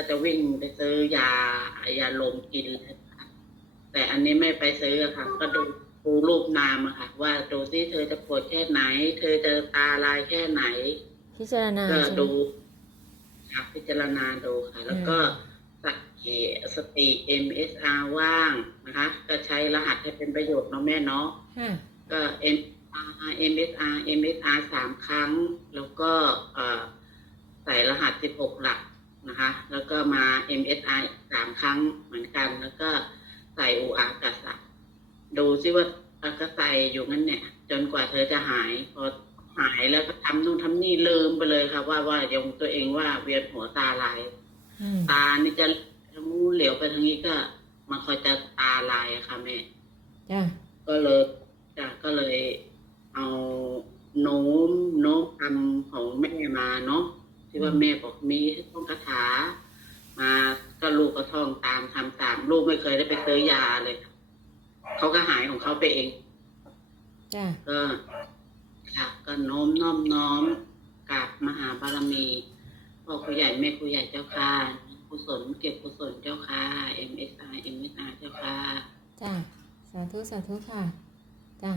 ก็จะวิ่งไปซื้อยายาลมกินเลยค่ะแต่อันนี้ไม่ไปซื้ออะค่ะ ก็ดูดูรูปนามอะค่ะ ว่าดูซิเธอจะปวดแค่ไหน เธอจะตาลายแค่ไหน พิจารณาก็ใช่ไหมดูค่ะพิจารณาดูค่ะ แล้วก็สักเกสติ MSR ว่างนะคะ ก็ใช้รหัสให้เป็นประโยชน์เนาะแม่เนาะค่ะก็ MSR MSR MSR สามครั้ง แล้วก็เอ่อใส่รหัสสิบหกหลัก นะคะแล้วก็มา MSR อีกสามครั้งเหมือนกัน แล้วก็ใส่ OR กับสักดูซิว่าเอ่อก็ใส่อยู่งั้นเนี่ย จนกว่าเธอจะหาย พอหายแล้วก็ทำนู่นทำนี่ลืมไปเลยค่ะ ว่าว่ายงตัวเองว่าเวียนหัวตาลายอืมตานี่จะทางนู้นเหลียวไปทางนี้ก็มันคอยจะตาลายอะค่ะแม่จ้ะก็เลยจ้ะก็เลยเอาโน้มโน้มคำของแม่มาเนาะ ที่ว่าแม่บอกมีท่องคาถา มาก็ลูกก็ท่องตามทำตาม ลูกไม่เคยได้ไปซื้อยาเลยเขาก็หายของเขาไปเองจ้ะก็ค่ะก็โน้มน้อมน้อมกราบมหาบารมีพ่อครูใหญ่แม่ครูใหญ่เจ้าค่ะกุศลเก็บกุศลเจ้าค่ะ MSI MSR เจ้าค่ะจ้ะสาธุสาธุค่ะจ้ะ